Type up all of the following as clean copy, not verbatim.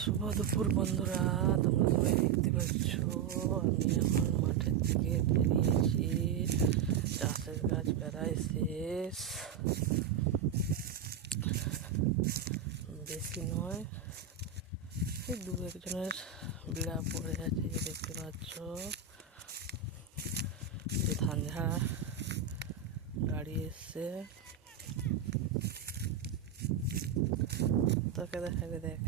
শুভ দুপুর বন্ধুরা, তোমরা সবাই দেখতে পাচ্ছ আমি এখন মাঠের দিকে বেরিয়েছি। চাষের কাজ প্রায় শেষ, বেশি নয়, এই দু একজনের বিড়া পড়ে আছে। দেখতে পাচ্ছ যে ধান ঝাড়া গাড়ি এসছে, তোকে দেখাবে দেখ।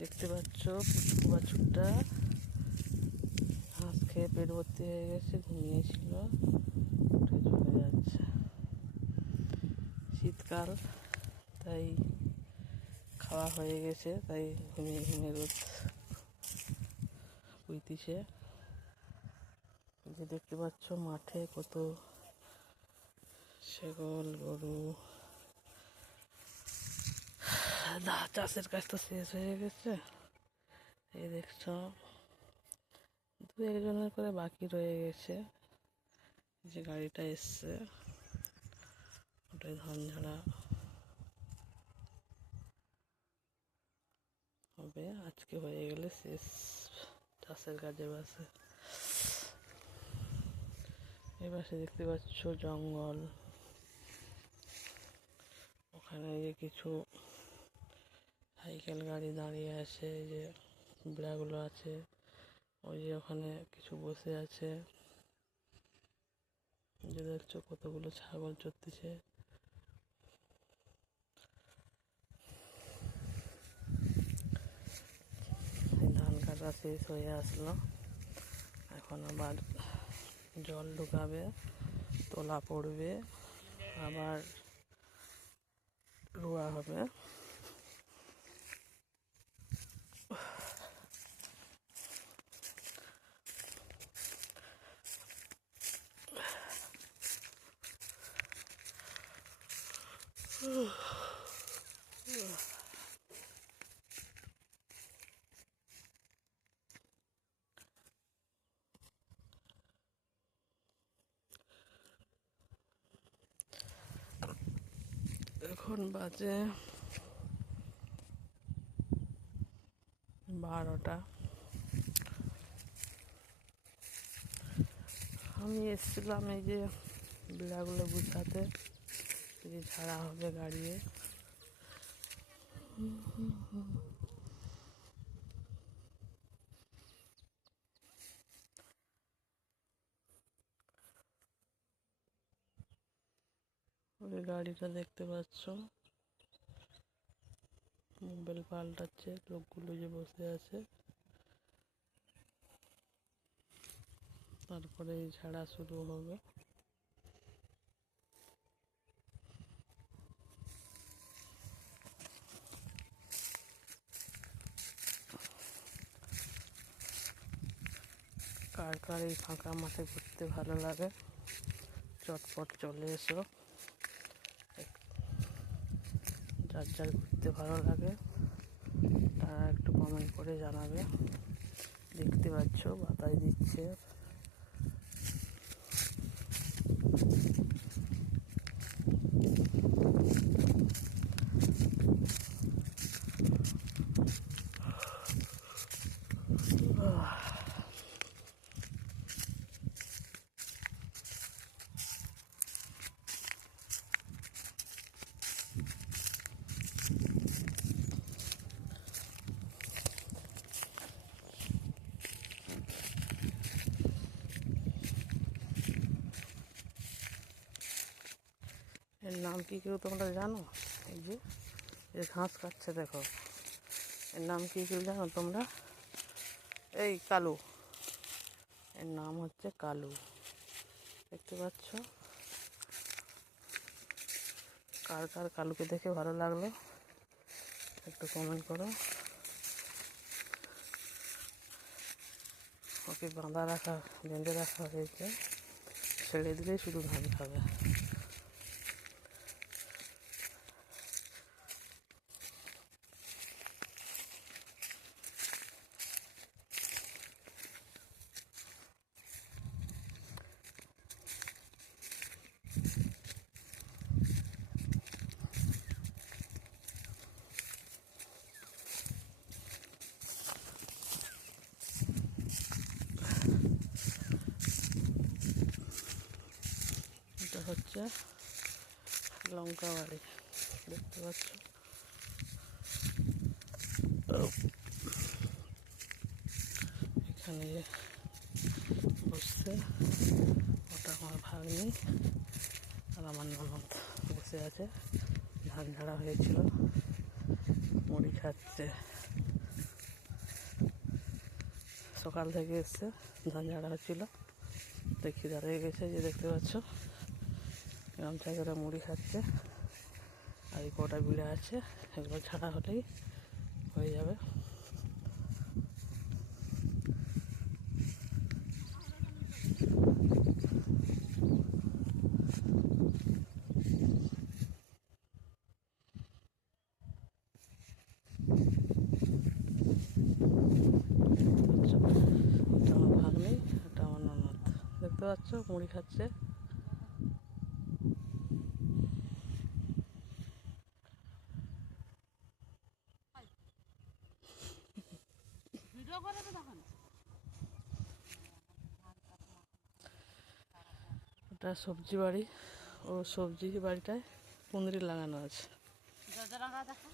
দেখতে পাচ্ছ পুচকু বাছুরটা ঘাস খেয়ে পেট ভর্তি হয়ে গেছে, ঘুমিয়েছিল, উঠে চলে যাচ্ছে। শীতকাল তাই খাওয়া হয়ে গেছে, তাই ঘুমিয়ে ঘুমিয়ে রোদ বুঝতিছে। যে দেখতে পাচ্ছ মাঠে কত ছাগল গরু। চাষের কাজ তো শেষ হয়ে গেছে, এই দেখছ দু একজনের করে বাকি রয়ে গেছে। যে গাড়িটা এসছে ওটাই ধান ঝাড়া হবে, আজকে হয়ে গেলে শেষ চাষের কাজে বাসে। এবার দেখতে পাচ্ছ জঙ্গল, ওখানে যে কিছু সাইকেল গাড়ি দাঁড়িয়ে আছে, যে বিড়াগুলো আছে ওই যে ওখানে কিছু বসে আছে। যে দেখছো কতগুলো ছাগল চড়তেছে। ধান কাটা শেষ হয়ে আসলো, এখন আবার জল ঢুকাবে, তোলা পড়বে, আবার রোয়া হবে। এখন বাজে 12টা। আমি এসেছিলাম এই যে বিড়াগুলো গুছাতে, যে ঝাড়া হবে গাড়িয়ে। ওই গাড়িটা দেখতে পাচ্ছ, মোবাইল পাল্টাচ্ছে, লোকগুলো যে বসে আছে। তারপরে এই ঝাড়া শুরু হবে। কার কার এই ফাঁকা মাঠে ঘুরতে ভালো লাগে, চটপট চলে এসো। যার যার ঘুরতে ভালো লাগে তারা একটু কমেন্ট করে জানাবে। দেখতে পাচ্ছ বাতাস দিচ্ছে। এর নাম কি কেউ তোমরা জানো? এই যে ঘাস খাচ্ছে দেখো, এর নাম কি কেউ জানো তোমরা? এই কালু, এর নাম হচ্ছে কালু। দেখতে পাচ্ছ? কার কার কালুকে দেখে ভালো লাগলো একটু কমেন্ট করো। ওকে বেঁধে রাখা হয়েছে, ছেড়ে দিলেই শুধু ধান খাবে। হচ্ছে লঙ্কা বাড়ি, দেখতে পাচ্ছ। এখানে বসছে, ওটা আমার ভাগ্নি আর আমার ননদ বসে আছে। ধান ঝাড়া হয়েছিল, মুড়ি খাচ্ছে। সকাল থেকে এসছে, ধান ঝাড়া হচ্ছিল, দেখি দাঁড়িয়ে গেছে, যে দেখতে পাচ্ছ গামছা করে মুড়ি খাচ্ছে। আর এই কটা বিড়া আছে, এগুলো ছাড়া হলেই হয়ে যাবে। এটা আমার ভাগ্নি, এটা আমার ননদ, দেখতে পাচ্ছ মুড়ি খাচ্ছে। ওটা সবজি বাড়ি, ও সবজি বাড়িটায় কুঁদরি লাগানো আছে। দেখো